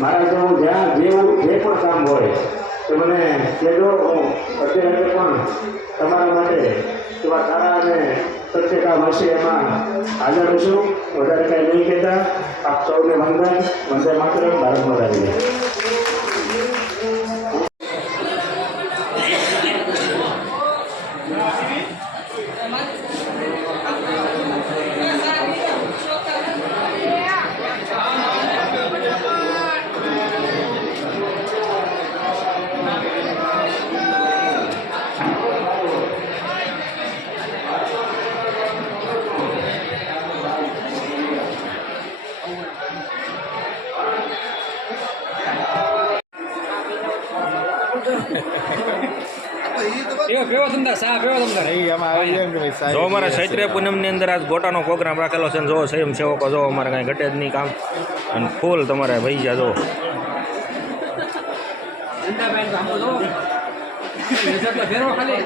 મારા તો જ્યાં જેવું જે પણ કામ હોય તો મને કહેજો. હું અત્યારે પણ તમારા માટે એવા સારા અને સત્ય કામ હશે એમાં હાજર છું. વધારે કાંઈ નહીં કહેતા. આપ સૌને વંદન. વંદે માતરમ. ભારત માતા કી જય. જો અમારા ચૈત્રીય પૂનમની અંદર આજ ગોટાનો પ્રોગ્રામ રાખેલો છે. જો સ્વયં સેવકો જો અમારે કાંઈ ઘટે જ નહીં કામ. અને ફૂલ તમારે ભાઈ જા જો ખાલી